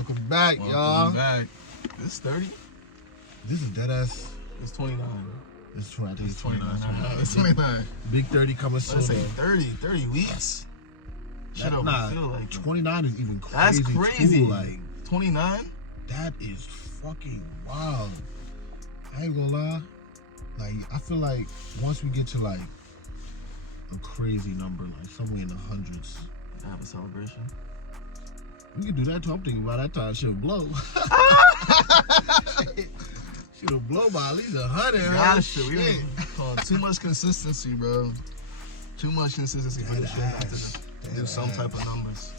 Welcome back, y'all. Welcome back. This is 30? This is dead ass. It's 29. It's 20. I think it's 29. 29. It's 29. Big 30 coming soon. Let's say 30 weeks. Shut up, I feel like 29 is even crazy. That's crazy. Too, like 29? That is fucking wild. I ain't gonna lie. Like, I feel like once we get to like a crazy number, like somewhere in the hundreds, have a celebration. We can do that too. I'm thinking about that time she'll blow. She'll blow by at least 100. Gotta shit. We ain't too much consistency, bro. Too much consistency for this shit. Have to do some type of numbers.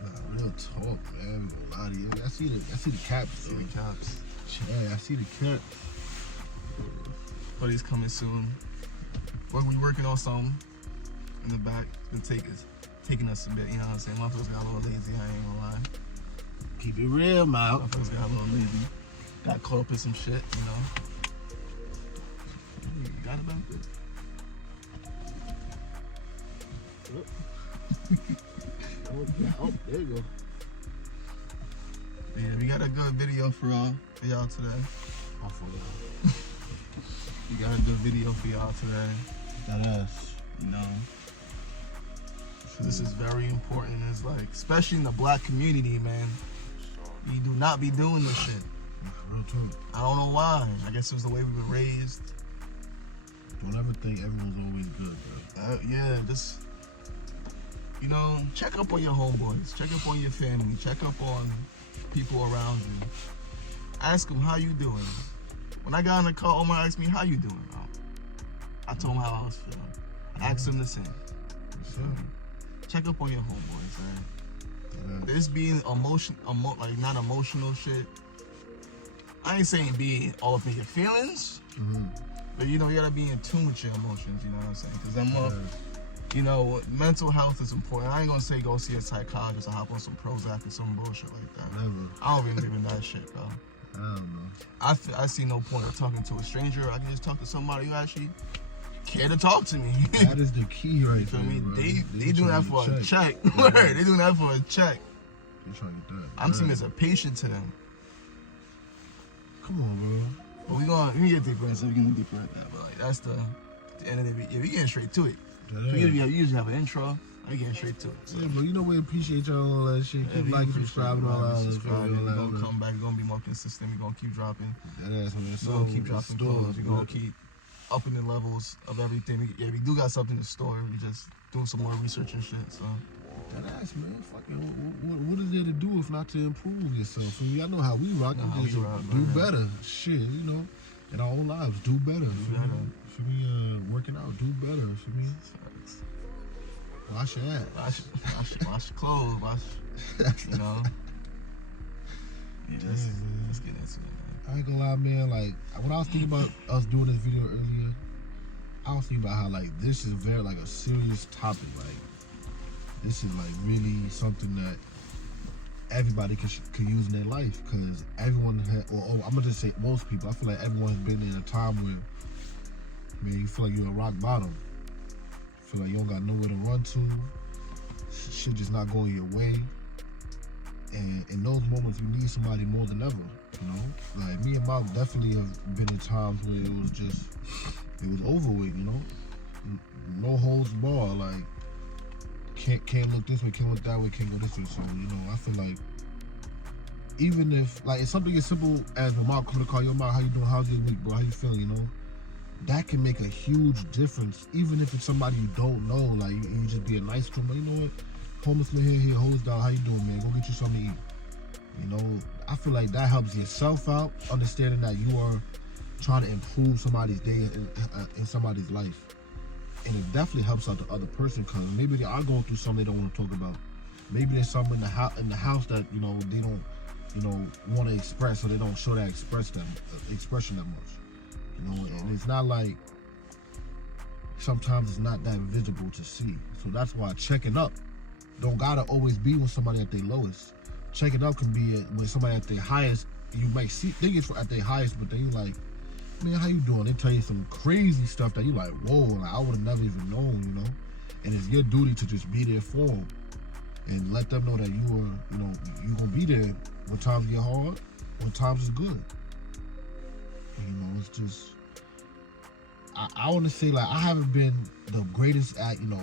Nah, real talk, man. A lot of you. I see the caps. See the caps. Yeah, I see the cap. But he's coming soon. Well, we working on something in the back. It's been taking us a bit, you know what I'm saying? Motherfuckers got a little lazy, I ain't gonna lie. Keep it real, man. Motherfuckers got a little lazy. Got caught up in some shit, you know? You got it back there. Oh, there you go. Yeah, we got a good video for y'all today. I forgot. We got a good video for y'all today. That ass. You know? This is very important. It's like, especially in the black community, man. You do not be doing this shit. Real talk. I don't know why. I guess it was the way we were raised. Don't ever think everyone's always good, bro. Yeah, just, you know, check up on your homeboys. Check up on your family. Check up on people around you. Ask them, how you doing? When I got in the car, Omar asked me, how you doing, bro? I told him how I was feeling. I asked him the same. Check up on your homeboys, man. Yeah. This being like not emotional shit. I ain't saying be all up in your feelings, but you know, you gotta be in tune with your emotions, you know what I'm saying? Because you know, mental health is important. I ain't gonna say go see a psychologist or hop on some Prozac or some bullshit like that. Never. I don't believe in that shit, bro. I don't know. I see no point of talking to a stranger. I can just talk to somebody who actually care to talk to me. That is the key right you feel there, me? bro. They doing that for a check. Yeah. They doing that for a check. They trying to get that. I'm seen as a patient to them. Come on, bro. But we get deeper into it. We can get deeper into that. But like, that's the end of the video. Yeah, we getting straight to it. We usually have an intro. We getting straight to it. So. Yeah, but you know we appreciate y'all and all that shit. Keep liking, subscribing, all that. We're gonna come back. We're gonna be more consistent. We're gonna keep dropping. That ass, man. We're gonna keep dropping clothes. We're gonna keep upping the levels of everything. We do got something in store. We just doing some more research and shit. So. That ass, man. Fucking, what is there to do if not to improve yourself? I mean, y'all know how we rock. Do better. Shit, you know, in our own lives, do better. For me, working out, do better. For me, wash your ass. Wash your clothes. You know. Yeah, let's get into it, man. I ain't gonna lie, man. Like when I was thinking about us doing this video earlier, I was thinking about how like this is very like a serious topic. Like this is like really something that everybody could use in their life, because everyone I'm gonna just say most people. I feel like everyone's been in a time where, man, you feel like you're at rock bottom. You feel like you don't got nowhere to run to. Shit just not going your way. And in those moments, you need somebody more than ever. You know, like me and Mark definitely have been in times where it was overweight. You know, no holds barred. Like can't look this way, can't look that way, can't go this way. So you know, I feel like even if like it's something as simple as when Mark come to call, yo Mark, how you doing? How's your week, bro? How you feeling? You know, that can make a huge difference. Even if it's somebody you don't know, like you just be a nice to them. You know what? Homeless man here, hold us down. How you doing, man? Go get you something to eat. You know, I feel like that helps yourself out, understanding that you are trying to improve somebody's day in somebody's life. And it definitely helps out the other person, because maybe they are going through something they don't want to talk about. Maybe there's something in the house that, you know, they don't, you know, want to express, so they don't show that expression that much. You know, and it's not like, sometimes it's not that visible to see. So that's why checking up don't gotta always be when somebody at their lowest. Checking up can be when somebody at their highest. You might think it's at their highest, but then you like, man, how you doing? They tell you some crazy stuff that you like, whoa, like I would have never even known, you know? And it's your duty to just be there for them. and let them know that you are, you gonna be there when times get hard, when times is good. It's just, I want to say, like, I haven't been the greatest at, yo,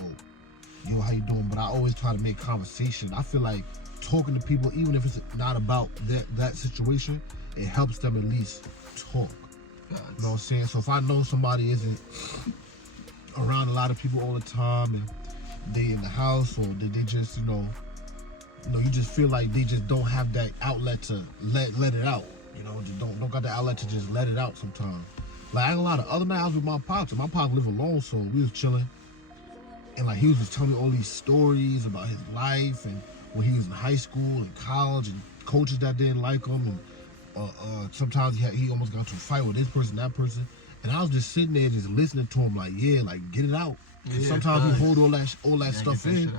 how you doing? But I always try to make conversation. I feel like talking to people, even if it's not about that situation, it helps them at least talk. You know what I'm saying? So if I know somebody isn't around a lot of people all the time, and they in the house, or they just, you just feel like they just don't have that outlet to let it out. Just don't got the outlet to just let it out sometimes. Like, I ain't a lot of other night I was with my pops, and my pops live alone, so we was chilling. And like, he was just telling me all these stories about his life, and when he was in high school and college, and coaches that didn't like him, and sometimes he almost got into a fight with this person, that person. And I was just sitting there just listening to him, like, yeah, like, get it out. Yeah, sometimes you hold all that stuff in,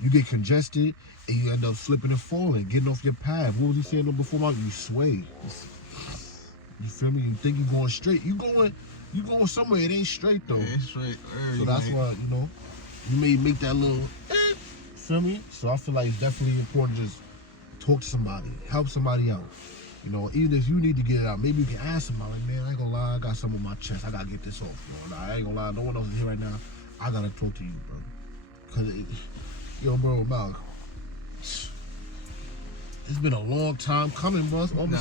you get congested, and you end up slipping and falling, getting off your path. What was he saying before? You sway. You feel me? You think you're going straight. You going somewhere. It ain't straight though. Yeah, it's straight. So that's why, you may make that little, feel me? So I feel like it's definitely important to just talk to somebody, help somebody out. Even if you need to get it out, maybe you can ask somebody, like, man, I ain't gonna lie, I got something on my chest. I gotta get this off, bro. I ain't gonna lie, no one else is here right now. I gotta talk to you, bro. Cause, bro, Mal, it's been a long time coming, bro. I'm gonna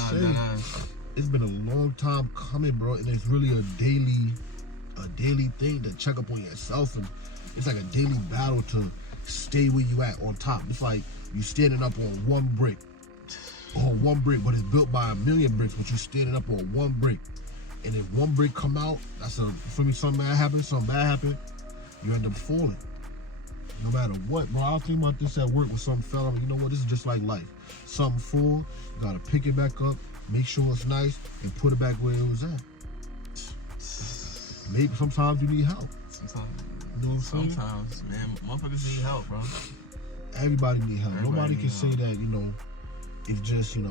say. It's been a long time coming, bro, and it's really a daily thing to check up on yourself, and it's like a daily battle to stay where you at on top. It's like you standing up on one brick, but it's built by 1,000,000 bricks, but you standing up on one brick, and if one brick come out, something bad happen, you end up falling. No matter what, bro. I was thinking about this at work with some fella. You know what? This is just like life. Something full, you gotta pick it back up, make sure it's nice, and put it back where it was at. Maybe sometimes you need help. Sometimes, man, motherfuckers need help, bro. Everybody need help. Nobody can say that, it's just, me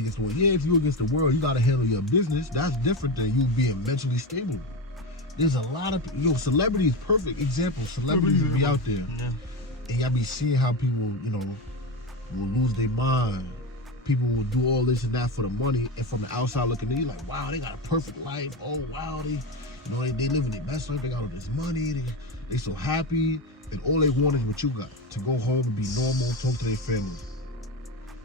against the world. Yeah, if you against the world, you gotta handle your business. That's different than you being mentally stable. There's a lot of celebrities, perfect example. Celebrities be out there, and y'all be seeing how people, will lose their mind. People will do all this and that for the money, and from the outside looking in, you're like, wow, they got a perfect life. Oh wow, they living their best life. They got all this money. They so happy, and all they want is what you got, to go home and be normal, talk to their family.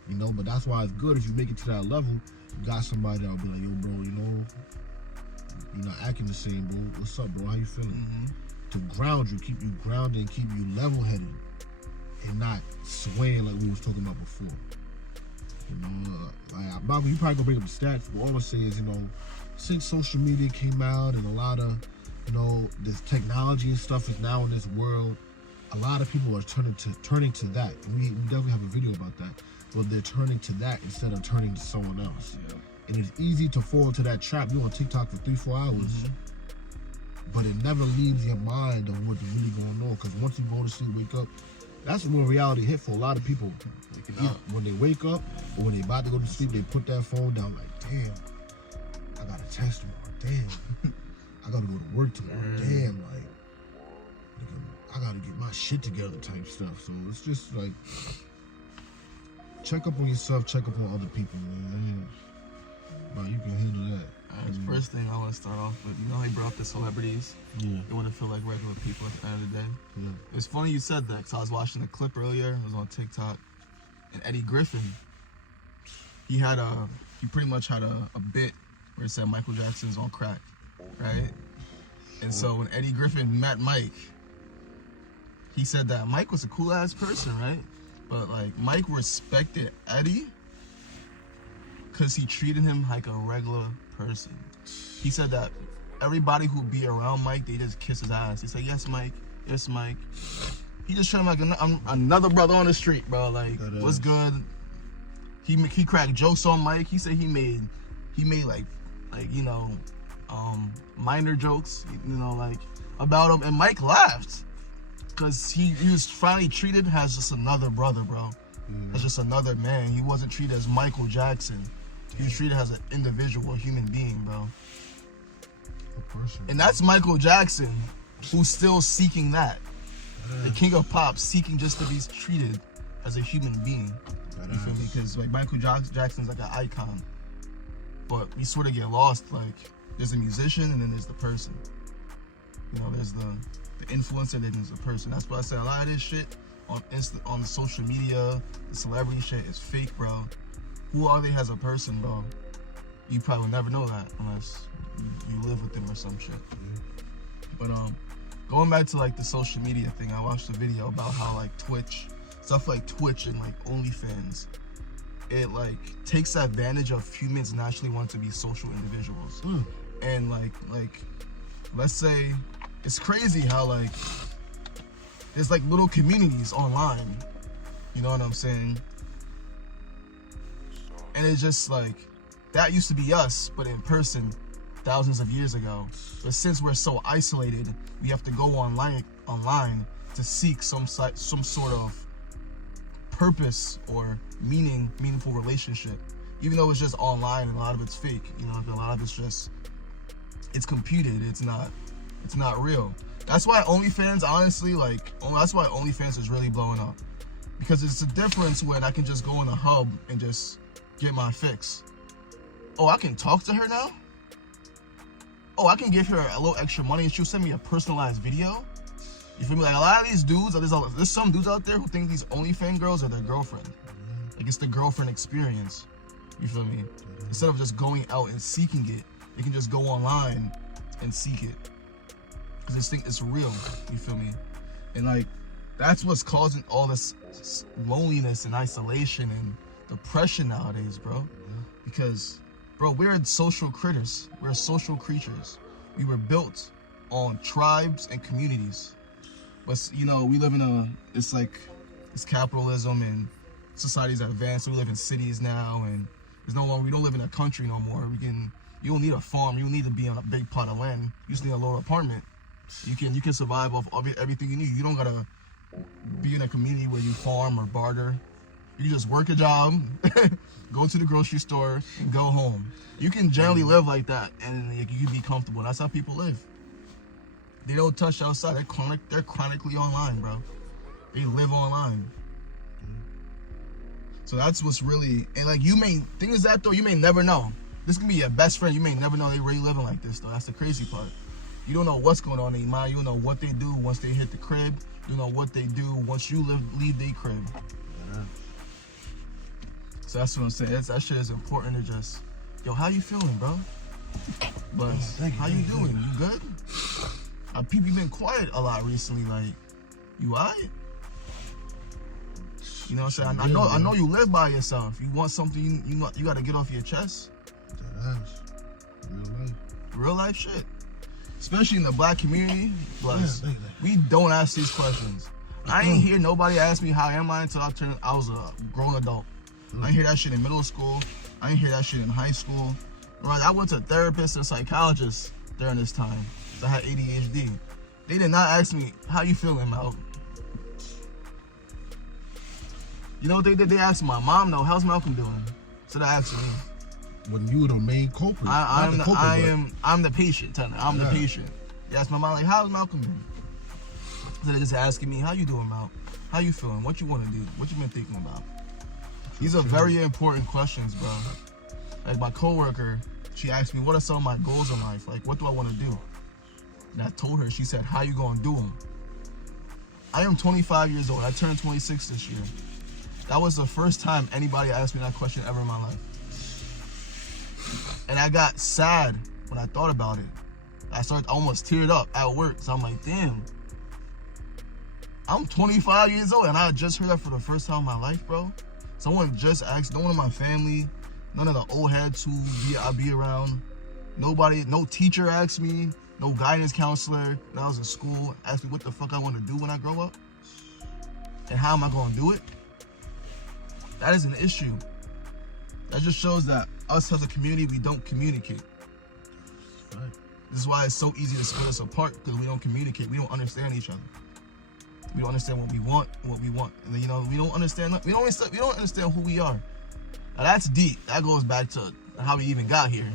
But that's why it's good if you make it to that level. You got somebody that'll be like, yo, bro, you're not acting the same, bro. What's up, bro? How you feeling? Mm-hmm. To ground you, keep you grounded, and keep you level-headed, and not swaying like we was talking about before. Bobby, you probably gonna bring up the stats, but all I'm gonna say is, since social media came out and a lot of, this technology and stuff is now in this world, a lot of people are turning to that. And we definitely have a video about that. But they're turning to that instead of turning to someone else. Yeah. And it's easy to fall into that trap. You're on TikTok for 3-4 hours, but it never leaves your mind of what's really going on. Because once you go to sleep, wake up, that's when reality hit for a lot of people. When they wake up or when they about to go to sleep, they put that phone down like, damn, I got a test tomorrow. Damn, I got to go to work tomorrow. Damn, like, I got to get my shit together type stuff. So it's just like, check up on yourself, check up on other people, man. But you can handle that. First thing I want to start off with, how he brought up the celebrities? Yeah. They want to feel like regular people at the end of the day. Yeah. It's funny you said that, because I was watching a clip earlier. It was on TikTok. And Eddie Griffin, he pretty much had a bit where it said Michael Jackson's on crack, right? And so when Eddie Griffin met Mike, he said that Mike was a cool-ass person, right? But, like, Mike respected Eddie because he treated him like a regular person. He said that everybody who'd be around Mike, they just kiss his ass. He said, yes, Mike. Yes, Mike. He just treated him like another brother on the street, bro. Like, what's good? He cracked jokes on Mike. He said he made like minor jokes, like about him. And Mike laughed because he was finally treated as just another brother, bro. As just another man. He wasn't treated as Michael Jackson. He was treated as an individual, a human being, bro. And that's Michael Jackson, who's still seeking that. The king of pop, seeking just to be treated as a human being. You feel me? Because like Michael Jackson's like an icon, but we sort of get lost. Like there's a musician and then there's the person. You know, there's the influencer, then there's the person. That's why I say a lot of this shit on the social media, the celebrity shit is fake, bro. Who are they as a person, bro? You probably never know that unless you live with them or some shit. But going back to like the social media thing, I watched a video about how like stuff like Twitch and like OnlyFans, it like takes advantage of humans naturally want to be social individuals. And like let's say it's crazy how like there's like little communities online, you know what I'm saying? And it's just like that used to be us, but in person thousands of years ago. But since we're so isolated, we have to go online to seek some sort of purpose or meaningful relationship. Even though it's just online and a lot of it's fake, you know, a lot of it's computed, it's not real. That's why OnlyFans, honestly, that's why OnlyFans is really blowing up. Because it's a difference when I can just go in the hub and just get my fix. Oh, I can talk to her now? Oh, I can give her a little extra money and she'll send me a personalized video? You feel me? Like a lot of these dudes, there's some dudes out there who think these OnlyFans girls are their girlfriend. Like it's the girlfriend experience. You feel me? Instead of just going out and seeking it, they can just go online and seek it. Because they think it's real. You feel me? And like, that's what's causing all this loneliness and isolation and depression nowadays, bro. Because, bro, we're social critters. We're social creatures. We were built on tribes and communities. But, you know, we live in it's capitalism and society's advanced. So we live in cities now and we don't live in a country no more. You don't need a farm. You don't need to be on a big plot of land. You just need a little apartment. You can survive off everything you need. You don't gotta be in a community where you farm or barter. You just work a job, go to the grocery store, and go home. You can generally live like that, and you can be comfortable. That's how people live. They don't touch outside. They're chronically online, bro. They live online. So that's what's really, and like thing is that though, you may never know. This can be your best friend. You may never know they really living like this though. That's the crazy part. You don't know what's going on in their mind. You don't know what they do once they hit the crib. You know what they do once you leave their crib. So that's what I'm saying. That shit is important to just, yo, how you feeling, bro? But how you doing? You good? People been quiet a lot recently. Like, you alright? You know what I'm saying? I know you live by yourself. You want something you got to get off your chest. Real life. Real life shit. Especially in the black community, we don't ask these questions. I ain't hear nobody ask me how am I until I was a grown adult. I ain't hear that shit in middle school. I ain't hear that shit in high school. Right? I went to therapists and psychologists during this time. I had ADHD. They did not ask me, how you feeling, Malcolm? You know what they did? They asked my mom, though, how's Malcolm doing? So they asked me. When you were the main culprit. I'm the patient, I'm the patient. They asked my mom, like, how's Malcolm doing? So they're just asking me, how you doing, Mal? How you feeling? What you want to do? What you been thinking about? These are very important questions, bro. Like my coworker, she asked me, what are some of my goals in life? Like, what do I want to do? And I told her, she said, how you gonna do them? I am 25 years old. I turned 26 this year. That was the first time anybody asked me that question ever in my life. And I got sad when I thought about it. I almost teared up at work. So I'm like, damn. I'm 25 years old and I just heard that for the first time in my life, bro. Someone just asked, no one in my family, none of the old heads who I be around, nobody, no teacher asked me, no guidance counselor when I was in school asked me what the fuck I want to do when I grow up. And how am I going to do it? That is an issue. That just shows that us as a community, we don't communicate. Right. This is why it's so easy to split us apart, because we don't communicate. We don't understand each other. We don't understand what we want. And then, you know, we don't understand who we are. Now that's deep. That goes back to how we even got here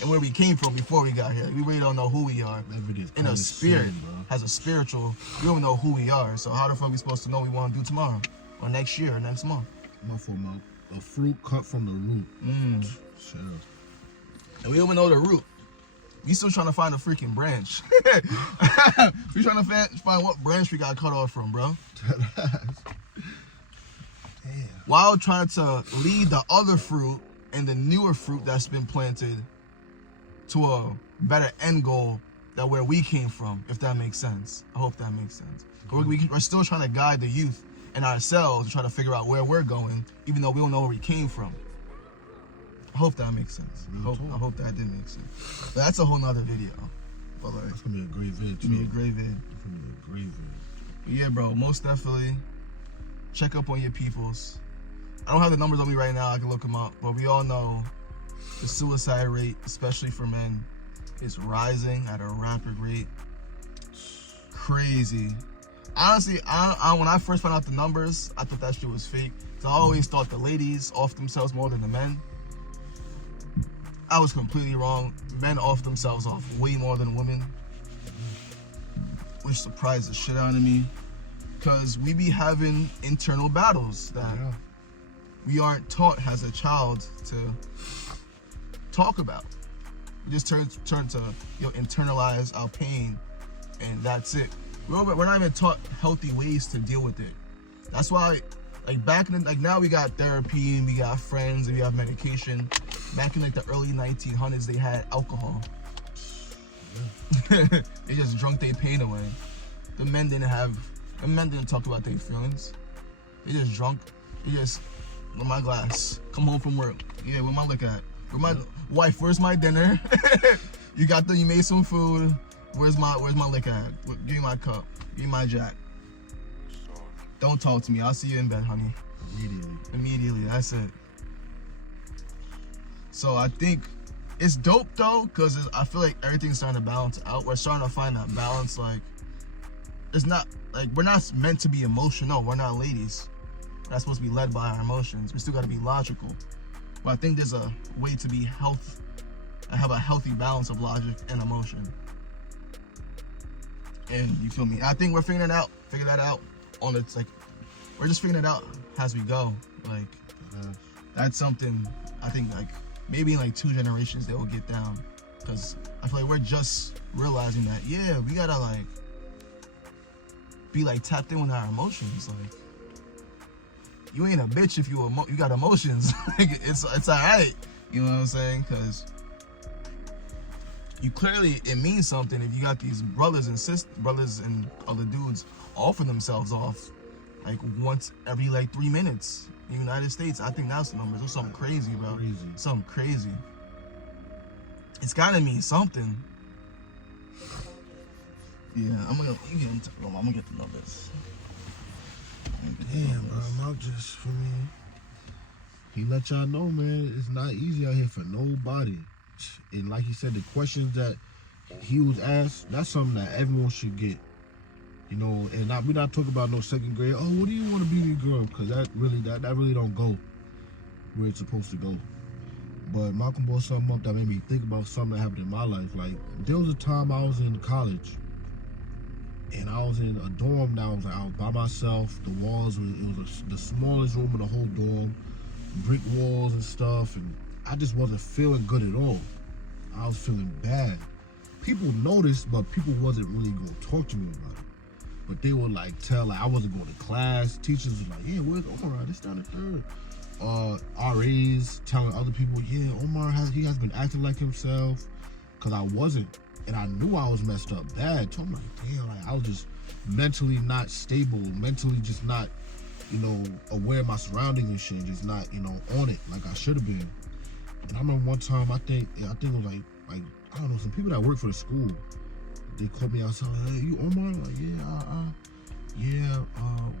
and where we came from before we got here. We really don't know who we are. In a spirit, as a spiritual, we don't know who we are. So how the fuck are we supposed to know what we want to do tomorrow? or next year or next month. A fruit cut from the root. Shut up. And we don't even know the root. We still trying to find a freaking branch. We trying to find what branch we got cut off from, bro. Damn. While trying to lead the other fruit and the newer fruit that's been planted to a better end goal than where we came from, if that makes sense. I hope that makes sense. We're still trying to guide the youth and ourselves to try to figure out where we're going, even though we don't know where we came from. I hope that makes sense. I hope that did make sense. But that's a whole nother video. But like, it's gonna be a great vid. It's gonna be a great vid. It's gonna be a great vid. But yeah, bro, most definitely check up on your peoples. I don't have the numbers on me right now. I can look them up. But we all know the suicide rate, especially for men, is rising at a rapid rate. Crazy. Honestly, when I first found out the numbers, I thought that shit was fake. So I always thought the ladies off themselves more than the men. I was completely wrong. Men off themselves off way more than women, which surprised the shit out of me, because we be having internal battles that we aren't taught as a child to talk about. We just turn to internalize our pain, and that's it. We're not even taught healthy ways to deal with it. That's why, like back in now we got therapy and we got friends and we have medication. Back in like the early 1900s, they had alcohol. Yeah. They just drunk their pain away. The men didn't talk about their feelings. They just drunk. They just, where my glass? Come home from work. Yeah, where my liquor at? Where my wife? Where's my dinner? You made some food. Where's my liquor at? Give me my cup. Give me my jack. Don't talk to me. I'll see you in bed, honey. Immediately. That's it. So I think it's dope though, because I feel like everything's starting to balance out. We're starting to find that balance. Like, it's not like we're not meant to be emotional. We're not ladies. We're not supposed to be led by our emotions. We still got to be logical. But I think there's a way to be have a healthy balance of logic and emotion. And you feel me? I think we're figuring that out on it's like we're just figuring it out as we go. Like that's something I think like maybe in like 2 generations they will get down, because I feel like we're just realizing that we gotta like be like tapped in with our emotions. Like, you ain't a bitch if you got emotions. Like, it's alright. You know what I'm saying? Because you clearly, it means something if you got these brothers and other dudes offering themselves off like once every like 3 minutes in the United States. I think that's the numbers. It's something crazy, bro. Something crazy. It's gotta mean something. Yeah, I'm gonna get the numbers. Damn, bro, Mark just, for me, he let y'all know, man, it's not easy out here for nobody. And like he said, the questions that he was asked, that's something that everyone should get. You know, and we're not talking about no second grade, oh, what do you want to be when you grow up? Because that really don't go where it's supposed to go. But Malcolm brought something up that made me think about something that happened in my life. Like, there was a time I was in college, and I was in a dorm that I was by myself. The walls, it was the smallest room in the whole dorm, brick walls and stuff, and I just wasn't feeling good at all. I was feeling bad. People noticed, but people wasn't really going to talk to me about it. But they would like tell, like I wasn't going to class. Teachers was like, yeah, where's Omar? This down the third. RAs telling other people, yeah, Omar has been acting like himself, because I wasn't. And I knew I was messed up bad. So I'm like, damn, like I was just mentally not stable, mentally just not, aware of my surroundings and shit, just not, on it like I should have been. And I remember one time, I think it was like I don't know, some people that work for the school, they called me outside, hey, you Omar? I'm like,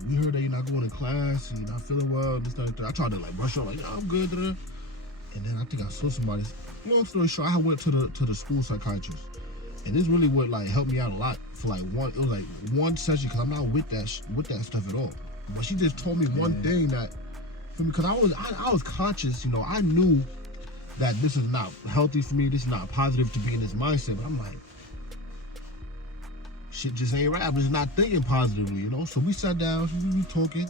we heard that you're not going to class and you're not feeling well, this, that, that. I tried to like brush up, like, yeah, I'm good, and then I think I saw somebody. Long story short, I went to the school psychiatrist, and this really would like help me out a lot for like one session, because I'm not with that stuff at all. But she just told me one thing that, for me, because I was conscious, I knew that this is not healthy for me, this is not positive to be in this mindset, but I'm like, shit just ain't right. I'm just not thinking positively, So we sat down, we were talking,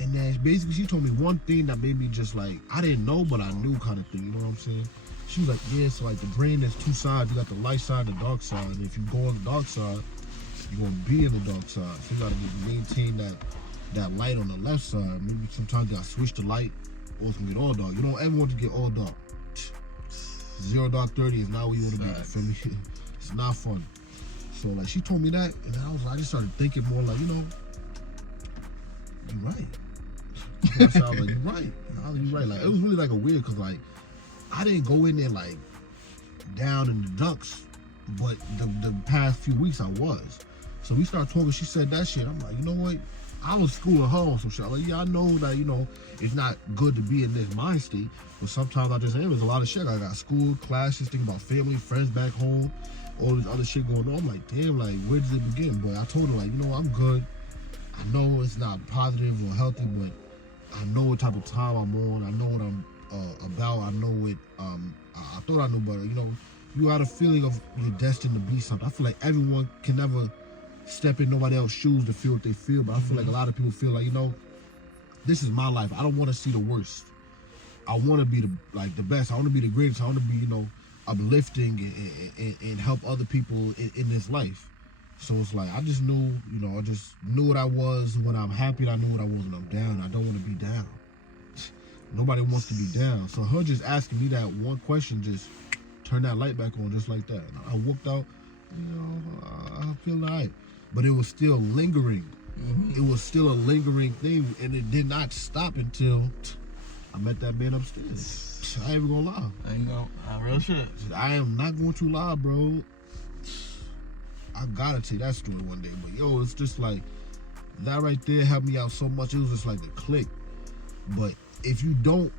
And then basically she told me one thing that made me just like, I didn't know, but I knew kind of thing, you know what I'm saying? She was like, yeah, so like the brain has two sides. You got the light side and the dark side. And if you go on the dark side, you're going to be in the dark side. So you got to maintain that light on the left side. Maybe sometimes you got to switch the light or it's going to get all dark. You don't ever want to get all dark. 0 dark 30 is not what you want to be. You feel me? It's not fun. So like she told me that, and I just started thinking more like, you're right. I was like, you're right. You're right. Like it was really like a weird, cause like I didn't go in there like down in the ducks, but the past few weeks I was. So we started talking. She said that shit. I'm like, you know what? I was schooling her on some shit. I'm like, yeah, I know that it's not good to be in this mind state, but sometimes I just am. There's a lot of shit. I got school, classes, thinking about family, friends back home, all this other shit going on. I'm like, damn, like where does it begin? But I told her like, I'm good. I know it's not positive or healthy, but I know what type of time I'm on. I know what I'm about. I know what I thought I knew better. You got a feeling of you're destined to be something. I feel like everyone can never step in nobody else's shoes to feel what they feel, but I feel like a lot of people feel like, this is my life. I don't want to see the worst. I want to be the best. I want to be the greatest. I want to be, uplifting and help other people in this life. So it's like I just knew, I just knew what I was when I'm happy, and I knew what I was when I'm down. I don't want to be down. Nobody wants to be down. So her just asking me that one question just turned that light back on just like that. And I walked out, I feel all right. But it was still lingering. It was still a lingering thing, and it did not stop until I met that man upstairs. I ain't even gonna lie. I ain't gonna, real shit. I am not going to lie, bro. I gotta tell you that story one day, but it's just like that right there helped me out so much. It was just like a click. But if you don't,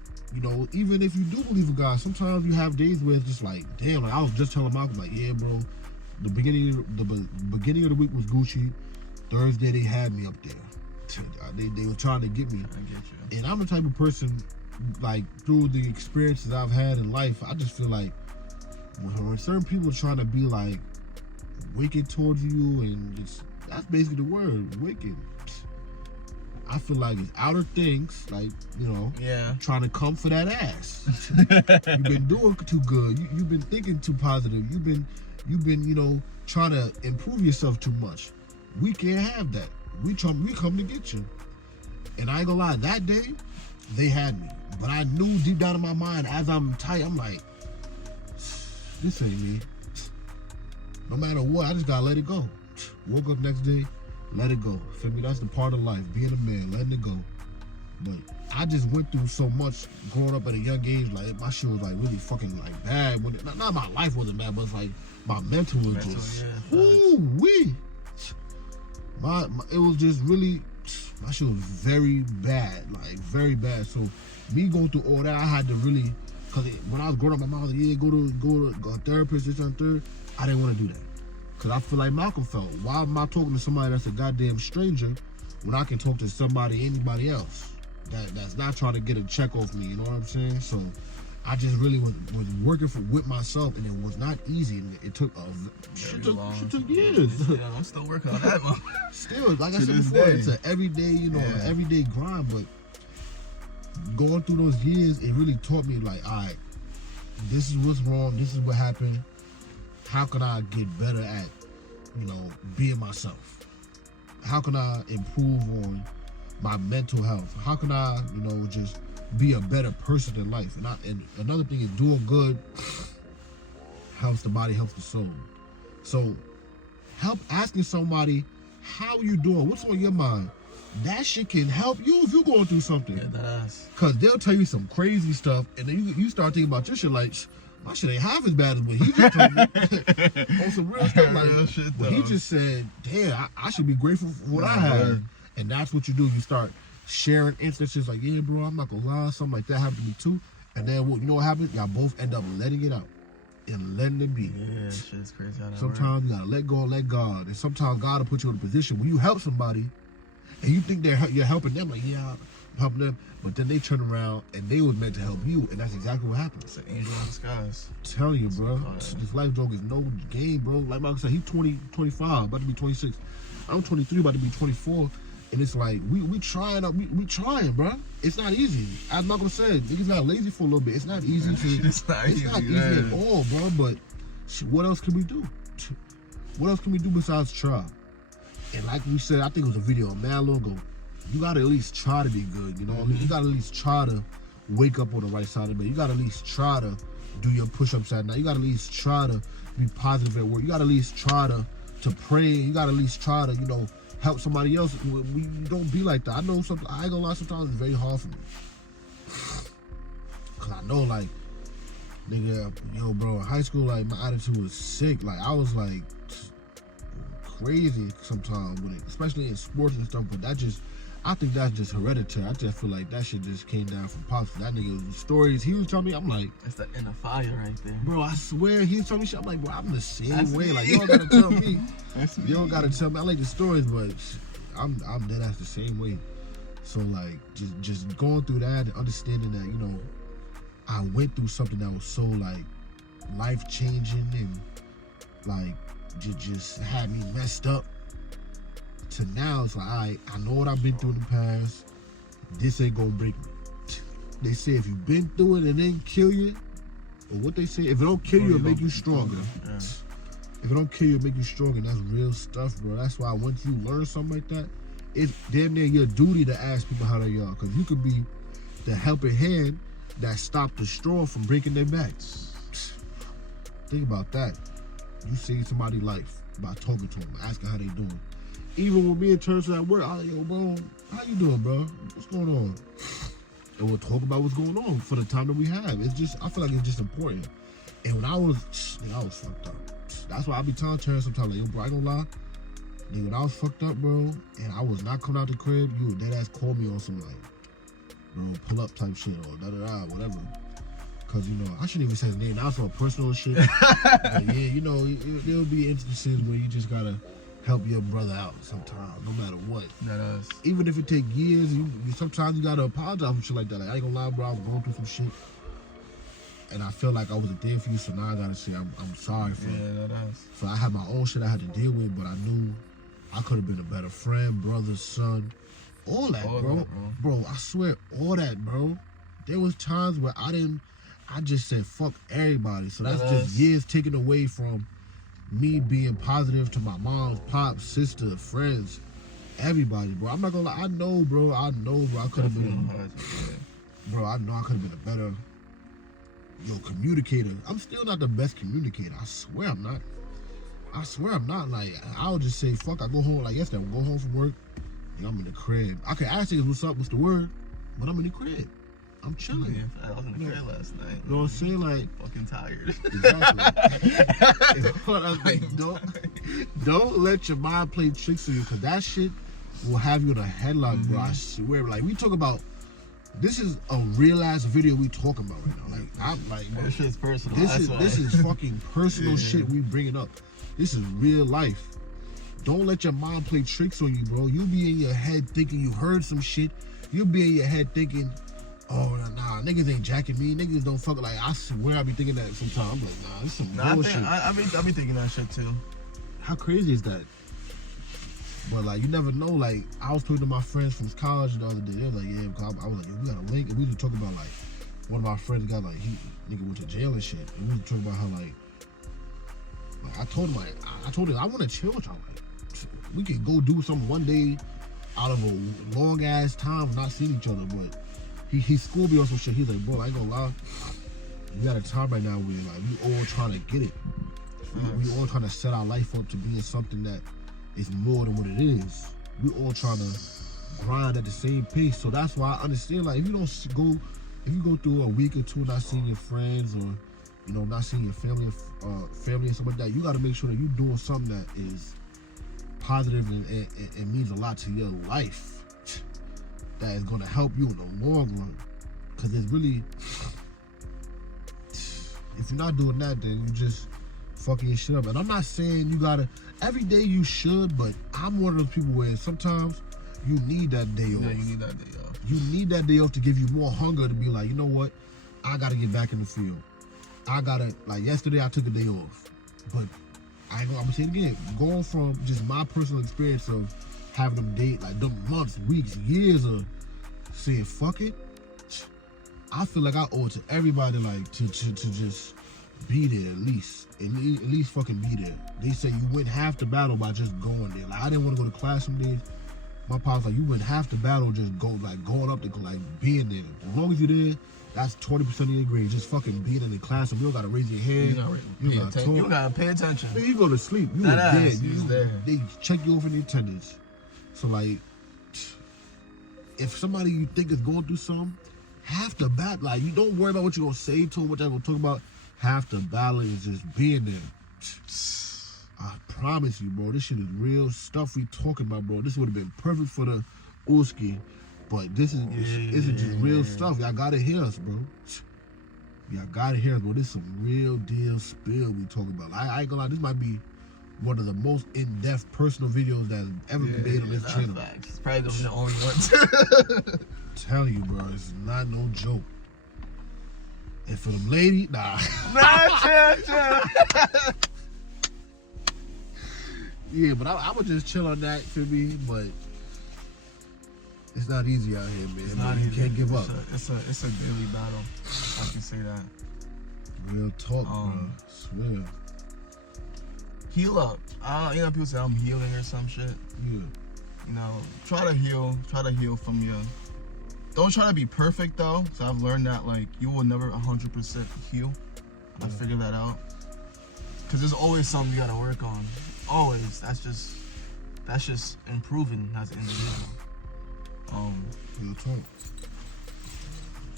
even if you do believe in God, sometimes you have days where it's just like, damn. Like I was just telling Malcolm, like, yeah, bro. The beginning of the week was Gucci. Thursday they had me up there. They were trying to get me. I get you. And I'm the type of person, like through the experiences I've had in life, I just feel like when certain people are trying to be like wicked towards you, and that's basically the word, wicked. I feel like it's outer things, like, trying to come for that ass. You've been doing too good. You've been thinking too positive. You've been, trying to improve yourself too much. We can't have that. We come to get you. And I ain't gonna lie, that day, they had me. But I knew deep down in my mind, as I'm tight, I'm like, this ain't me. No matter what, I just gotta let it go. Woke up next day, let it go. Feel me? That's the part of life, being a man, letting it go. But I just went through so much growing up at a young age. Like my shit was like really fucking like bad. When not my life wasn't bad, but it's like my mental was just woo-wee. It was just really, my shit was very bad, like very bad. So me going through all that, I had to really, cause when I was growing up, my mom was like, yeah, go to a therapist, this and third. I didn't want to do that. Cause I feel like Malcolm felt. Why am I talking to somebody that's a goddamn stranger when I can talk to somebody, anybody else that's not trying to get a check off me? You know what I'm saying? So I just really was working with myself, and it was not easy. And it took shit took years. Yeah, I'm still working on that one. Still, like I said before, it's an everyday, an everyday grind. But going through those years, it really taught me like, all right, this is what's wrong. This is what happened. How can I get better at, being myself? How can I improve on my mental health? How can I, just be a better person in life? And another thing is doing good helps the body, helps the soul. So help asking somebody, how you doing? What's on your mind? That shit can help you if you're going through something. Yeah, that's... Cause they'll tell you some crazy stuff, and then you start thinking about your shit like, my shit ain't half as bad as what he just told me. On some real stuff, like real shit, what he just said, damn, I should be grateful for what I have. And that's what you do. You start sharing instances like, yeah, bro, I'm not gonna lie, something like that happened to me too. And then you know what happens? Y'all both end up letting it out and letting it be. Yeah, shit's crazy how that sometimes you gotta let go and let God. And sometimes God will put you in a position when you help somebody and you think you're helping them, like, yeah, I'm helping them, but then they turn around and they was meant to help you, and that's exactly what happened. It's an angel in disguise. I'm telling you, bro. This life joke is no game, bro. Like Michael said, he's 25, about to be 26. I'm 23, about to be 24. And it's like we trying, bro. It's not easy. As Malcolm said, niggas got lazy for a little bit. It's not easy to. It's not easy at all, bro. But what else can we do? What else can we do besides try? And like we said, I think it was a video a man long ago. You gotta at least try to be good. You know what I mean? You gotta at least try to wake up on the right side of the bed. You gotta at least try to do your push-ups at night. You gotta at least try to be positive at work. You gotta at least try to pray. You gotta at least try to, help somebody else. We don't be like that. I know I ain't gonna lie, sometimes it's very hard for me. Cause I know, like, nigga, bro, in high school, like, my attitude was sick. Like, I was, like, crazy sometimes with it, especially in sports and stuff, but I think that's just hereditary. I just feel like that shit just came down from Pops. That nigga, the stories he was telling me, I'm like, it's the inner fire right there. Bro, I swear, he was telling me shit. I'm like, bro, I'm the same way. Like, you don't gotta tell me. You don't gotta tell me. I like the stories, but I'm dead ass the same way. So, like, just going through that and understanding that, I went through something that was so, like, life-changing and, like, just had me messed up. To now, it's like, all right, I know what I've been through in the past. This ain't gonna break me. They say if you've been through it and it didn't kill you, or what they say, if it don't kill you, it'll make you stronger. Yeah. If it don't kill you, it'll make you stronger. That's real stuff, bro. That's why once you learn something like that, it's damn near your duty to ask people how they are. Because you could be the helping hand that stopped the straw from breaking their backs. Think about that. You saved somebody's life by talking to them, asking how they doing. Even with me in terms of that work, I was like, yo, bro, how you doing, bro? What's going on? And we'll talk about what's going on for the time that we have. It's just, I feel like it's just important. And when I was fucked up. That's why I be telling Terrence sometimes, like, yo, bro, I ain't gonna lie. Nigga, when I was fucked up, bro, and I was not coming out the crib, you would dead ass call me on some, like, bro, pull up type shit or da-da-da, whatever. Cause, I shouldn't even say his name. That was some personal shit. But yeah, there'll be instances where you just gotta help your brother out sometimes, no matter what. That is. Even if it take years, sometimes you gotta apologize for shit like that. Like, I ain't gonna lie, bro, I was going through some shit, and I felt like I wasn't there for you, so now I gotta say I'm sorry for it. Yeah, that is. So I had my own shit I had to deal with, but I knew I could have been a better friend, brother, son, all that, bro. Bro, I swear, all that, bro. There was times where I just said fuck everybody. So that's just years taken away from me being positive to my mom's, pops, sister, friends, everybody, bro. I'm not gonna lie. I know, bro. I could have been, bro. I know I could have been a better, communicator. I'm still not the best communicator. I swear I'm not. Like, I'll just say fuck. I go home like yesterday. I go home from work, and I'm in the crib. I can ask you what's up, what's the word, but I'm in the crib. I'm chilling. Yeah, I was in the crib last night. You know what I'm saying? Like, fucking tired. Exactly. Don't let your mind play tricks on you, because that shit will have you in a headlock, bro. I swear. Like, we talk about, this is a real ass video we talking about right now. Like, I'm like, bro, that shit's personal. This is fucking personal shit we bringing up. This is real life. Don't let your mind play tricks on you, bro. You'll be in your head thinking you heard some shit. You'll be in your head thinking, oh, nah, niggas ain't jacking me. Niggas don't fuck. Like, I swear I be thinking that sometimes. I'm like, nah, this is some bullshit. I be thinking that shit too. How crazy is that? But, like, you never know. Like, I was talking to my friends from college the other day. They was like, yeah, because I was like, yeah, we got a link. And we was talking about, like, one of my friends got, like, nigga went to jail and shit. And we was talking about how, like I told him, I want to chill with y'all. Like, we could go do something one day out of a long ass time of not seeing each other. But he schooled me on some shit. He's like, bro, I ain't gonna lie. We got a time right now where, like, we all trying to get it. We all trying to set our life up to being something that is more than what it is. We all trying to grind at the same pace. So that's why I understand, like, if you go through a week or two not seeing your friends, or not seeing your family and stuff like that, you got to make sure that you're doing something that is positive and means a lot to your life, that is going to help you in the long run. Because it's really, if you're not doing that, then you just fucking your shit up. And I'm not saying you gotta, every day you should, but I'm one of those people where sometimes you need that day off. Yeah, you need that day off. You need that day off to give you more hunger to be like, you know what, I gotta get back in the field. I gotta, like, yesterday I took a day off, but I'm gonna say it again, going from just my personal experience of having them date, like them months, weeks, years of saying fuck it. I feel like I owe it to everybody, like to just be there at least fucking be there. They say you win half the battle by just going there. Like I didn't want to go to class some days. My pop's like, you win half the battle just going up to like being there. As long as you're there, that's 20% of your grade. Just fucking being in the classroom. You don't gotta raise your head. You gotta pay attention. Man, you go to sleep. You That were ass, dead. you was there. They check you over the attendance. So like, if somebody you think is going through something, half the battle, like you don't worry about what you're gonna say to them, what they're gonna talk about. Half the battle is just being there. I promise you, bro. This shit is real stuff we talking about, bro. This would have been perfect for the Uski, but this is just real stuff. Y'all gotta hear us, bro. Y'all gotta hear us, bro. This is some real deal spill we talking about. I ain't gonna lie, this might be one of the most in-depth personal videos that's ever been made on this channel. It's probably the only one. I'm telling you, bro, it's not no joke. And for them lady, nah. Chill. Yeah, but I would just chill on that for me, but it's not easy out here, man. It's not you easy. can't give up. It's a daily battle. I can say that. Real talk, bro. Swear. Heal up. People say I'm healing or some shit. Yeah. You know, try to heal from your. Don't try to be perfect though. So I've learned that like you will never 100% heal. I figured that out. Cause there's always something you gotta work on. Always. That's just improving as an individual. Real talk.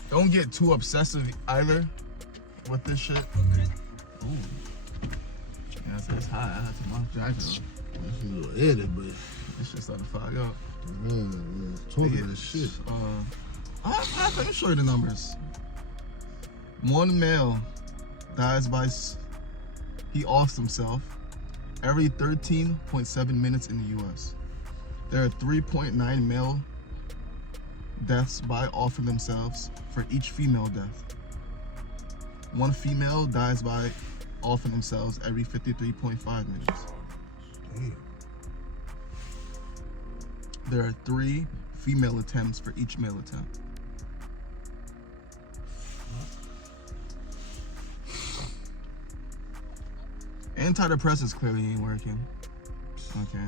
Don't get too obsessive either with this shit. Ooh. Yeah, it's hot. I had to knock jacket on. It's a little edit, but This shit started to fog up. man, talking this shit. Let me show you the numbers. One male dies by he offs himself every 13.7 minutes in the U.S. There are 3.9 male deaths by offing themselves for each female death. One female dies by offing themselves every 53.5 minutes. Damn. There are 3 female attempts for each male attempt. Antidepressants clearly ain't working. Okay.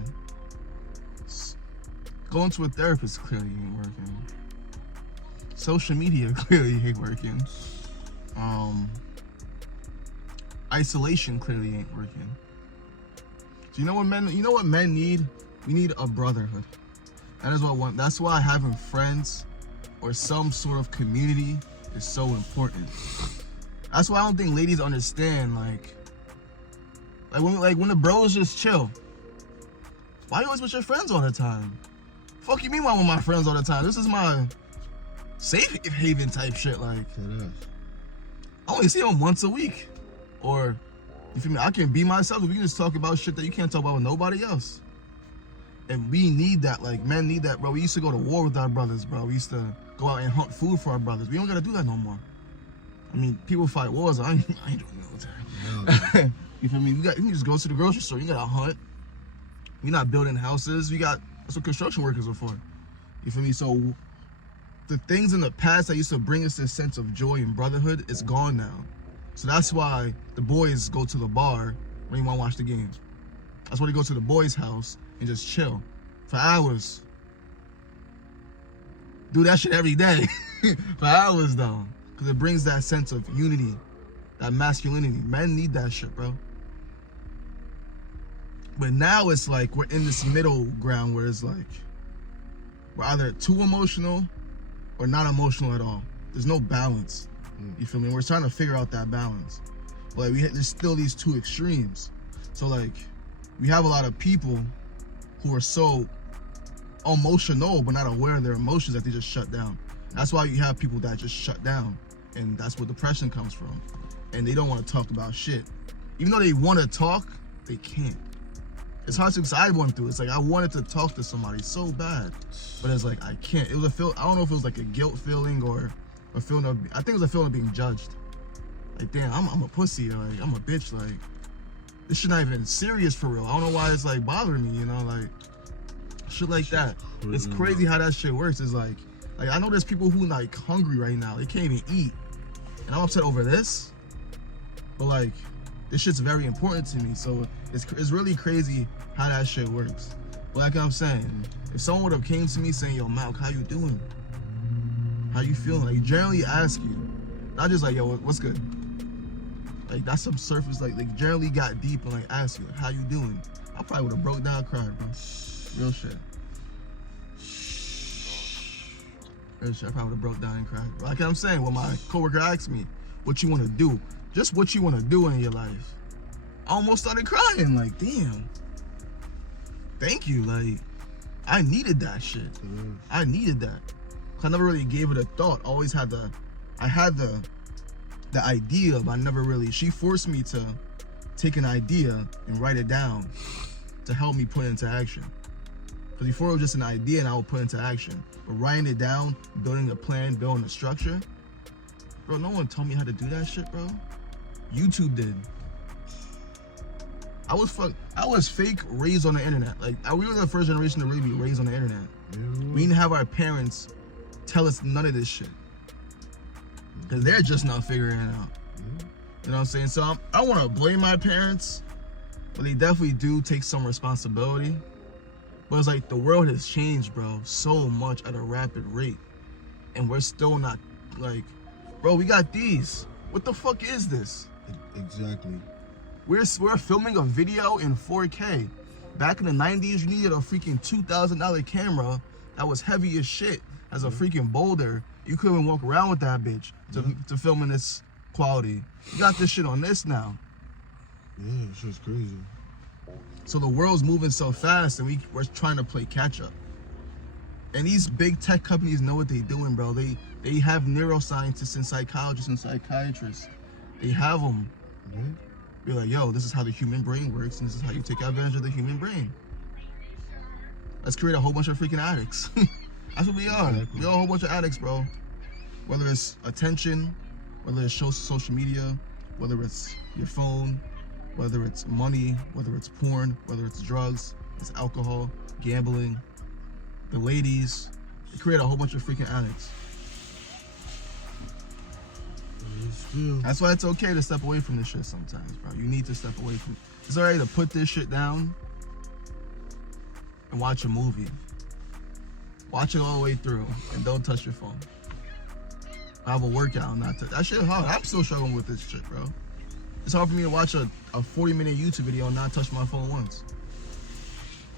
Going to a therapist clearly ain't working. Social media clearly ain't working. Isolation clearly ain't working. So you know what men need? We need a brotherhood. That's why having friends or some sort of community is so important. That's why I don't think ladies understand like when the bros just chill. Why you always with your friends all the time? Fuck you mean why I'm with my friends all the time? This is my safe haven type shit. Like I only see them once a week. Or you feel me? I can be myself. We can just talk about shit that you can't talk about with nobody else. And we need that, like men need that, bro. We used to go to war with our brothers, bro. We used to go out and hunt food for our brothers. We don't gotta do that no more. I mean, people fight wars. I ain't doing military. You feel me? You can just go to the grocery store. You gotta hunt. We're not building houses. That's what construction workers are for. You feel me? So the things in the past that used to bring us this sense of joy and brotherhood is gone now. So that's why the boys go to the bar when you want to watch the game. That's why they go to the boys' house and just chill for hours. Do that shit every day for hours though, because it brings that sense of unity, that masculinity. Men need that shit, bro. But now it's like we're in this middle ground where it's like we're either too emotional or not emotional at all. There's no balance. You feel me? We're trying to figure out that balance. But like there's still these two extremes. So like we have a lot of people who are so emotional but not aware of their emotions that they just shut down. That's why you have people that just shut down, and that's where depression comes from. And they don't want to talk about shit. Even though they want to talk, they can't. It's hard to, because I went through it. It's like I wanted to talk to somebody so bad, but it's like I can't. It was I don't know if it was like a guilt feeling or a feeling of, I think it was a feeling of being judged. Like, damn, I'm a pussy, like I'm a bitch, like this shit not even serious for real. I don't know why it's like bothering me, you know, like Shit like that. It's crazy how that shit works. It's like I know there's people who like hungry right now. They can't even eat. And I'm upset over this. But like, this shit's very important to me. So it's really crazy how that shit works. But like I'm saying, if someone would have came to me saying, yo, Malk, how you doing? How you feeling? Like, generally ask you. Not just like, yo, what's good? Like, that's some surface, like generally got deep and like ask you, like, how you doing? I probably would have broke down and cried, bro. Real shit. Real shit, I probably would have broke down and cried. But like I'm saying, when my coworker asked me, what you want to do? Just what you want to do in your life. I almost started crying, like, damn. Thank you, like, I needed that shit. I needed that. I never really gave it a thought. Always had I had the idea, but I never really, she forced me to take an idea and write it down to help me put it into action. Because before it was just an idea and I would put it into action. But writing it down, building a plan, building a structure, bro, no one told me how to do that shit, bro. YouTube did. I was fake raised on the internet. Like, we were the first generation to really be raised on the internet. We didn't have our parents tell us none of this shit. Because they're just not figuring it out. You know what I'm saying? So I don't want to blame my parents, but they definitely do take some responsibility. But it's like the world has changed, bro, so much at a rapid rate. And we're still not, like, bro, we got these. What the fuck is this? Exactly. We're filming a video in 4K. Back in the 90s, you needed a freaking $2,000 camera that was heavy as shit, as a freaking boulder. You couldn't walk around with that bitch to film in this quality. You got this shit on this now. Yeah, it's just crazy. So the world's moving so fast, and we're trying to play catch up. And these big tech companies know what they're doing, bro. They have neuroscientists and psychologists and psychiatrists. They have them. Be like, yo, this is how the human brain works, and this is how you take advantage of the human brain. Let's create a whole bunch of freaking addicts. That's what we are. Exactly. We're a whole bunch of addicts, bro. Whether it's attention, whether it's social media, whether it's your phone, whether it's money, whether it's porn, whether it's drugs, it's alcohol, gambling, the ladies. They create a whole bunch of freaking addicts. That's why it's okay to step away from this shit sometimes, bro. You need to step away from it. It's alright to put this shit down and watch a movie. Watch it all the way through and don't touch your phone. I have a workout, not to. That shit hard. I'm still struggling with this shit, bro. It's hard for me to watch a 40-minute YouTube video and not touch my phone once.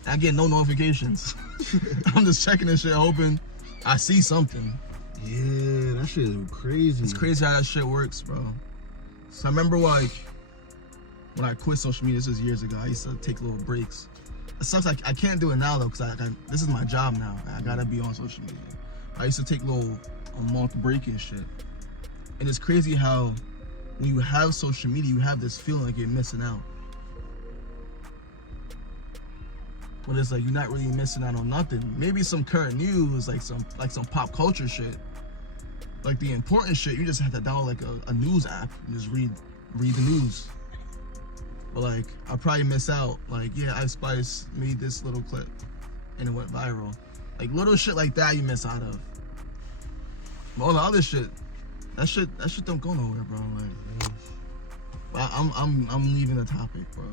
I get no notifications. I'm just checking this shit, hoping I see something. Yeah, that shit is crazy. It's crazy how that shit works, bro. So I remember like when I quit social media, this was years ago, I used to take little breaks. It sucks, I can't do it now though, because this is my job now. I gotta be on social media. I used to take a month break and shit. And it's crazy how when you have social media, you have this feeling like you're missing out. But it's like you're not really missing out on nothing. Maybe some current news, like some pop culture shit. Like the important shit, you just have to download like a news app and just read the news. But like, I'll probably miss out. Like, yeah, Ice Spice made this little clip and it went viral. Like little shit like that you miss out of. But all the other shit, that shit don't go nowhere, bro. Like, but I'm leaving the topic, bro.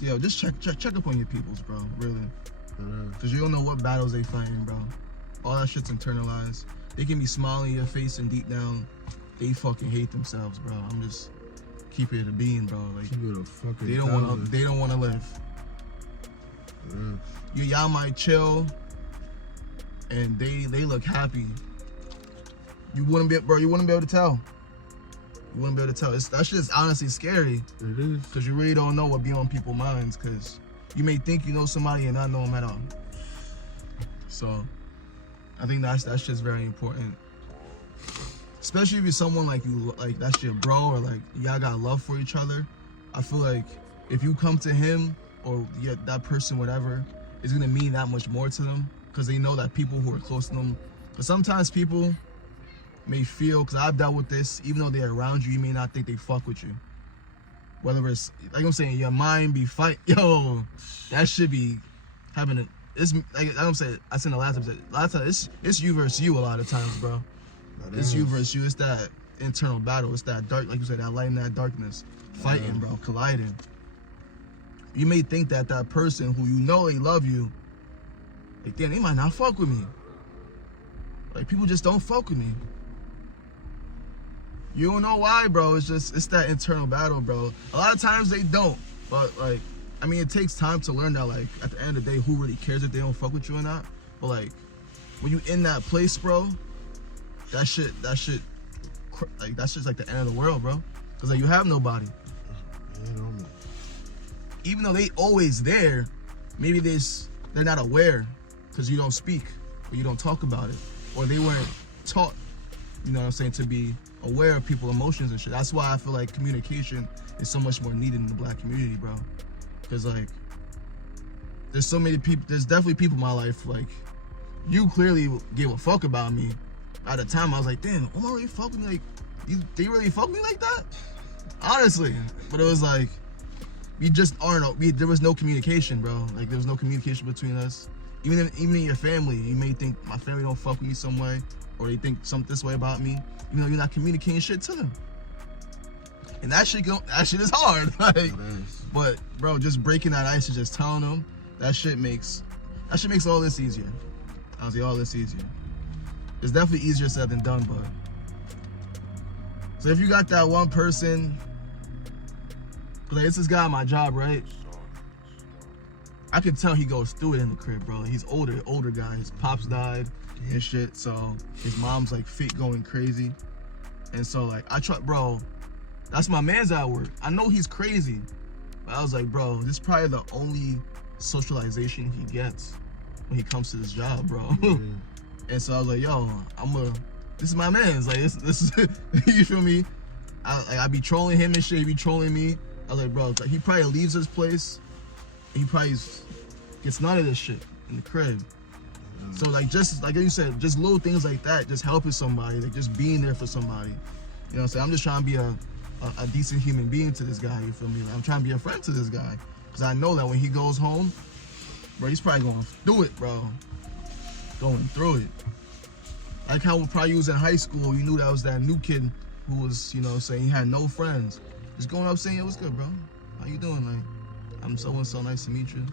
Yo, just check up on your peoples, bro. Really, cause you don't know what battles they fighting, bro. All that shit's internalized. They can be smiling in your face and deep down, they fucking hate themselves, bro. I'm just keep it a being, bro. Like they don't wanna live. Yeah. Y'all might chill, and they look happy. You wouldn't be able to tell. You wouldn't be able to tell. That shit is honestly scary. It is. Because you really don't know what be on people's minds. Because you may think you know somebody and not know them at all. So, I think that shit's very important. Especially if you're someone like that's your bro, or like y'all got love for each other. I feel like if you come to him or that person, whatever, it's gonna mean that much more to them. Because they know that people who are close to them. But sometimes people may feel, because I've dealt with this, even though they're around you, you may not think they fuck with you. Whether it's, like I'm saying, your mind be fight, yo, that should be having it's like I'm saying. I said in the last episode. A lot of times it's you versus you. A lot of times, bro. It's you versus you. It's that internal battle. It's that dark, like you said, that light and that darkness fighting, bro, colliding. You may think that that person who you know they love you, like, damn, they might not fuck with me. Like, people just don't fuck with me. You don't know why, bro. It's that internal battle, bro. A lot of times they don't, but like, I mean, it takes time to learn that. Like, at the end of the day, who really cares if they don't fuck with you or not? But like, when you in that place, bro, that shit, like, that's just like the end of the world, bro. Cause like, you have nobody. Even though they always there, maybe they're not aware because you don't speak or you don't talk about it, or they weren't taught, you know what I'm saying, to be aware of people's emotions and shit. That's why I feel like communication is so much more needed in the black community, bro. Because like, there's so many people, there's definitely people in my life, like, you clearly gave a fuck about me. At the time, I was like, damn, Omar really fuck with me? Like, they really fuck with me like that? Honestly. But it was like, we just aren't, there was no communication, bro. Like, there was no communication between us. Even in your family, you may think my family don't fuck with me some way, or they think something this way about me, even though you're not communicating shit to them. And that shit is hard. Like, but bro, just breaking that ice and just telling them, that shit makes all this easier. I'll say all this easier. It's definitely easier said than done, but. So if you got that one person, like, it's this guy at my job, right? I could tell he goes through it in the crib, bro. He's older guy. His pops died and shit, so his mom's like fit going crazy. And so like, bro, that's my man's at work. I know he's crazy, but I was like, bro, this is probably the only socialization he gets when he comes to this job, bro. And so I was like, yo, this is my man's. Like, this is, you feel me? I be trolling him and shit. He be trolling me. I was like, bro, like, he probably leaves his place. He probably gets none of this shit in the crib. So like, just like you said, just little things like that, just helping somebody, like just being there for somebody. You know what I'm saying? I'm just trying to be a decent human being to this guy. You feel me? Like, I'm trying to be a friend to this guy, because I know that when he goes home, bro, he's probably going through it, bro. Going through it. Like how probably you was in high school, you knew that was that new kid who was, you know, saying he had no friends. Just going up saying, yo, what's good, bro? How you doing? Like, I'm so and so, nice to meet you.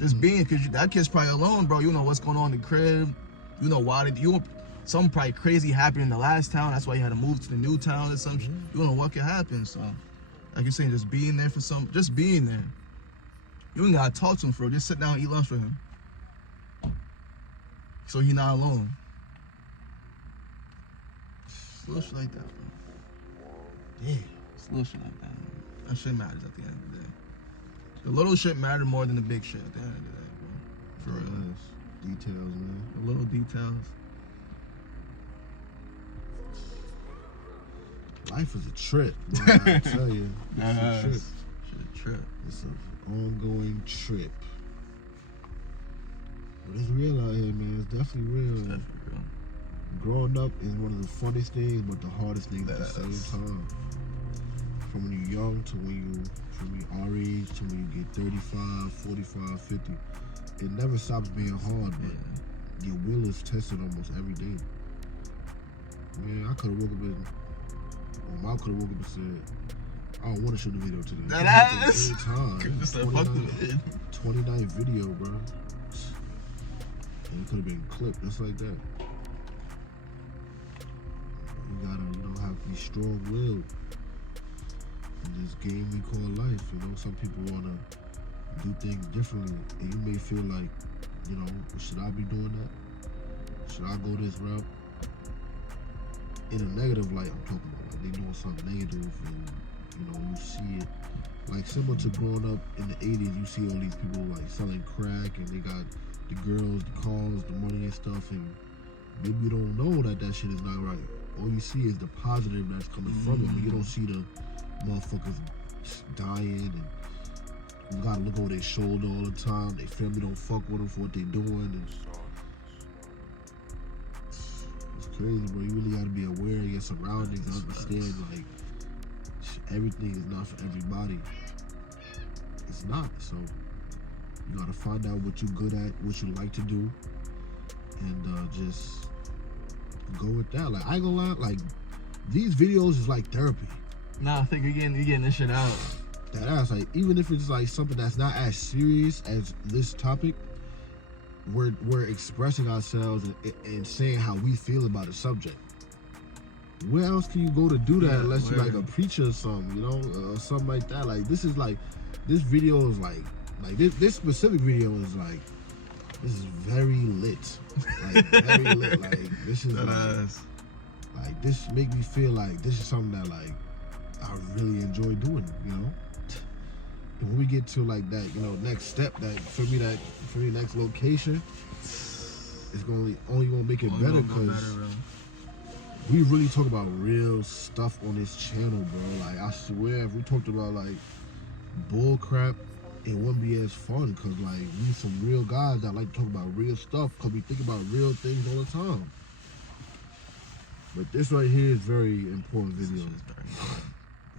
Just being, because that kid's probably alone, bro. You know what's going on in the crib. You know why something probably crazy happened in the last town. That's why you had to move to the new town or something. You don't know what could happen. So, like you're saying, just being there for just being there. You ain't gotta talk to him for real. Just sit down and eat lunch with him. So he not alone. It's little shit like that, bro. Yeah, it's little shit like that. That shit matters at the end of the day. The little shit matter more than the big shit at the end of the day, bro. For real. Details, man. The little details. Life is a trip, bro. I tell you. It's a trip. Shit, a trip. It's an ongoing trip. But it's real out here, man. It's definitely real. It's definitely real. Growing up is one of the funniest things, but the hardest things at the same time. From when you're young to from our age to when you get 35, 45, 50. It never stops being hard, but your will is tested almost every day. Man, I could have woke up or Mom could have woke up and said, I don't want to shoot the video today. That ass. Every time. 29 video, bro. And it could have been clipped just like that. You gotta, have to be strong-willed in this game we call life. Some people wanna do things differently, and you may feel like, should I be doing that? Should I go this route? In a negative light, I'm talking about, like, they doing something negative, and you see it. Like, similar to growing up in the 80s, you see all these people like selling crack, and they got the girls, the cars, the money and stuff, and maybe you don't know that shit is not right. All you see is the positive that's coming from it, but you don't see the motherfuckers dying, and you gotta look over their shoulder all the time. Their family don't fuck with them for what they doing, and it's crazy, bro. You really gotta be aware of your surroundings and understand, like, everything is not for everybody. It's not, so You gotta find out what you're good at, what you like to do, and just go with that. Like, I ain't gonna lie, like, these videos is like therapy. Nah, I think you're getting this shit out. That ass, like, even if it's like something that's not as serious as this topic, we're expressing ourselves and saying how we feel about a subject. Where else can you go to do that unless you're like a preacher or something, you know, or something like that? Like, this is like, this video is like this specific video is like, this is very lit, like very lit. Like, this is like this make me feel like this is something that like I really enjoy doing, you know. And when we get to like that, you know, next step, that for me next location, it's only gonna make it better because we really talk about real stuff on this channel, bro. Like, I swear, if we talked about like bull crap, it wouldn't be as fun because like we some real guys that like to talk about real stuff because we think about real things all the time. But this right here is very important video.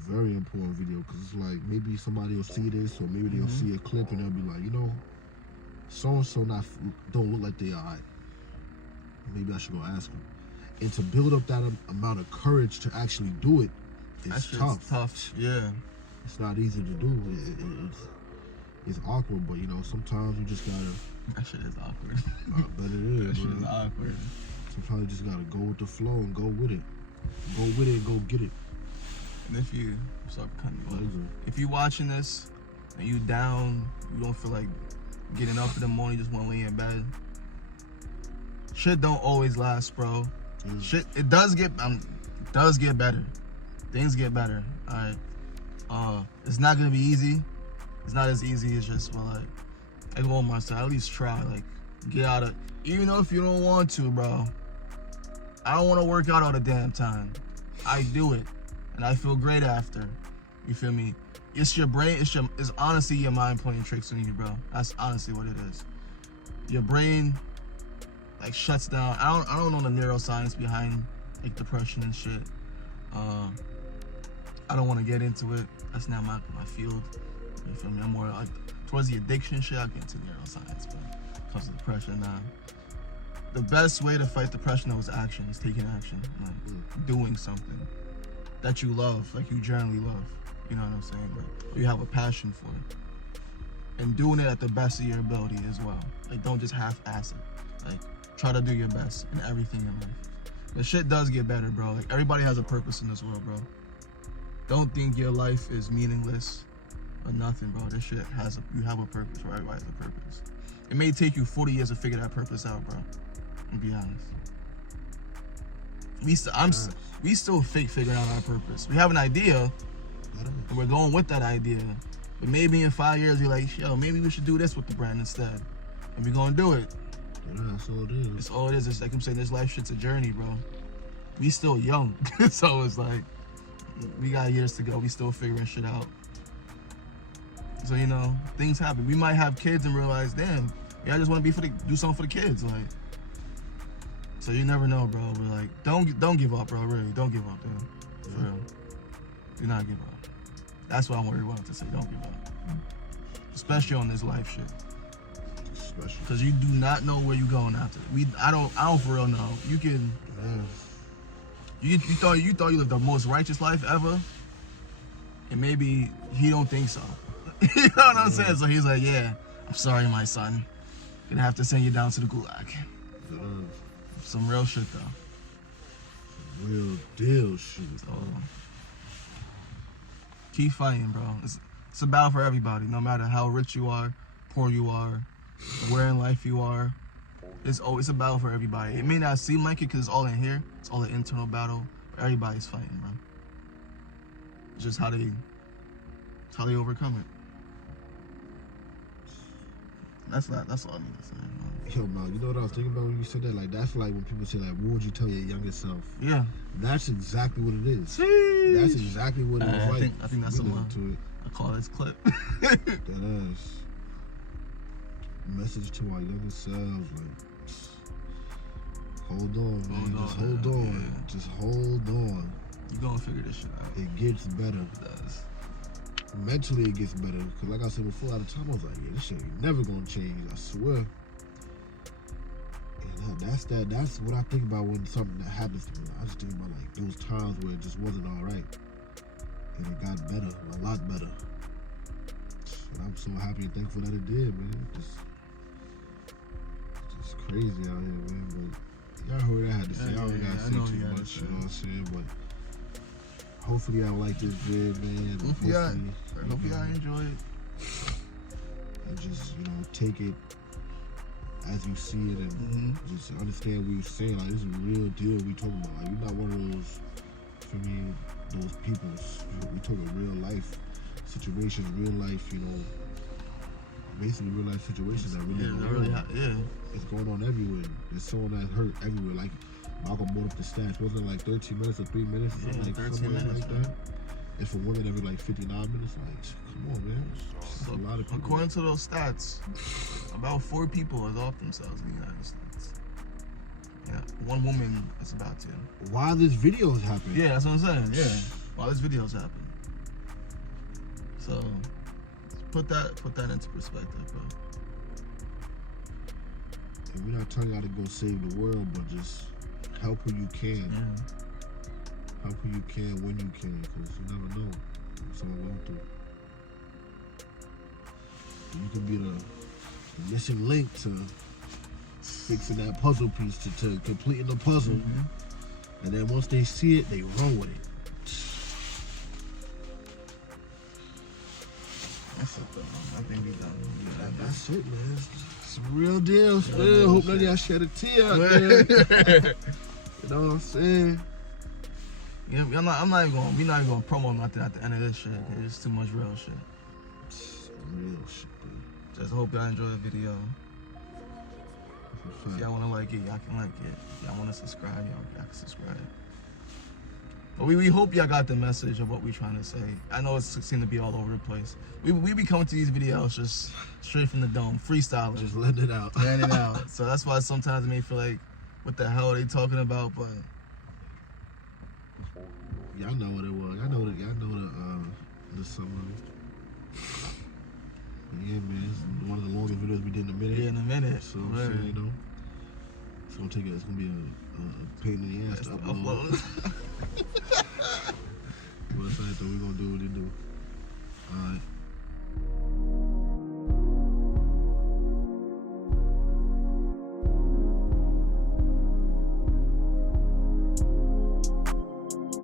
Very important video because it's like maybe somebody will see this or maybe they'll see a clip and they'll be like, you know, so and so don't look like they are alright. Maybe I should go ask them. And to build up that amount of courage to actually do it is tough. Tough, yeah. It's not easy to do. It's awkward, but you know, sometimes you just gotta. That shit is awkward. But it is. That shit is awkward. Sometimes you just gotta go with the flow and go with it. Go with it and go get it. And if you, if you watching this and you down, you don't feel like getting up in the morning, you just want to lay in bed. Shit don't always last, bro. Shit, it does get better. Things get better. All right. It's not gonna be easy. It's not as easy as just like I go on my side. At least try. Like, get out of. Even though if you don't want to, bro. I don't want to work out all the damn time. I do it. And I feel great after. You feel me? It's your brain. It's honestly your mind playing tricks on you, bro. That's honestly what it is. Your brain like shuts down. I don't know the neuroscience behind like depression and shit. I don't want to get into it. That's not my field. You feel me? I'm more like towards the addiction shit. I'll get into neuroscience, but when it comes to depression, the best way to fight depression though is action. Is taking action, like doing something that you love, like you generally love. You know what I'm saying? Like, you have a passion for it. And doing it at the best of your ability as well. Like, don't just half-ass it. Like, try to do your best in everything in life. But shit does get better, bro. Like, everybody has a purpose in this world, bro. Don't think your life is meaningless or nothing, bro. This shit you have a purpose, right? Everybody has a purpose. It may take you 40 years to figure that purpose out, bro. I'll be honest. We still figuring out our purpose. We have an idea, and we're going with that idea. But maybe in 5 years, you're like, yo, maybe we should do this with the brand instead. And we're going to do it. Yeah, that's all it is. It's all it is. It's like I'm saying, this life shit's a journey, bro. We still young. So it's like, we got years to go. We still figuring shit out. So, you know, things happen. We might have kids and realize, damn, I just want to do something for the kids. Like, so you never know, bro. But like, don't give up, bro. Really, don't give up, dude. For real. Do not give up. That's what I'm worried about to say. Don't give up. Especially on this life shit. Especially. Cause you do not know where you going after. I don't for real know. You can. You thought you lived the most righteous life ever, and maybe he don't think so. You know what I'm saying? So he's like, yeah, I'm sorry, my son. Gonna have to send you down to the gulag. Some real shit though. Real deal shit. So, keep fighting, bro. It's a battle for everybody, no matter how rich you are, poor you are, where in life you are. It's a battle for everybody. It may not seem like it because it's all in here. It's all an internal battle. But everybody's fighting, bro. It's just how they overcome it. That's all I need to say. Yo, man, you know what I was thinking about when you said that? Like, that's like when people say, like, what would you tell your younger self? Yeah. That's exactly what it is. Jeez. That's exactly what it was like. I think that's something I call this clip. That is. Message to our younger selves, like, hold on, man. Just hold on. Yeah. Just hold on. You gonna figure this shit out. It gets better. It does. mentally it gets better. Cause like I said before, at the time I was like, yeah, this shit ain't never gonna change. I swear. And that's what I think about when something that happens to me. I just think about like those times where it just wasn't all right, and it got better, a lot better. And I'm so happy and thankful that it did, man. Just crazy out here, man. But y'all heard what I had to say. I don't gotta say too much, you know what I'm saying? But hopefully y'all like this vid, man. Hopefully y'all enjoy it. And just, take it as you see it and just understand what you're saying. Like, this is a real deal we talking about. Like, we're not one of those, for me, those peoples. We talking real life situations, real life, basically real life situations that really it's going on everywhere. There's someone that's hurt everywhere. Like, Malcolm brought up the stats. Wasn't it like 13 minutes or 3 minutes? Yeah, like 13 minutes, like that. And for women, every like 59 minutes. Like, come on, man. That's a lot of people. According to those stats, about 4 people has off themselves in the United States. Yeah, 1 woman is about to. While this video is happening. Yeah, that's what I'm saying. Yeah, while this video's happening. So put that into perspective, bro. And we're not telling y'all to go save the world, but just help who you can. Yeah. Help who you can when you can, because you never know what someone going through. You can be the missing link to fixing that puzzle piece, to completing the puzzle. And then once they see it, they run with it. That's it, though. I think we done. That's it, man. It's a real deal. Still, hope none of y'all shed a tear out there. You know what I'm saying? Yeah, we're not even gonna promo nothing at the end of this shit. It's too much real shit. Real shit, dude. Just hope y'all enjoy the video. If y'all wanna like it, y'all can like it. If y'all wanna subscribe, y'all can subscribe. But we hope y'all got the message of what we're trying to say. I know it seems to be all over the place. We be coming to these videos just straight from the dome, freestyling. Just letting it out. Letting it out. So that's why sometimes it may feel like, what the hell are they talking about? But y'all know what it was. Y'all know the summer. Yeah, man, it's one of the longest videos we did in a minute. Yeah, in a minute. So, it's gonna be a pain in the ass to upload.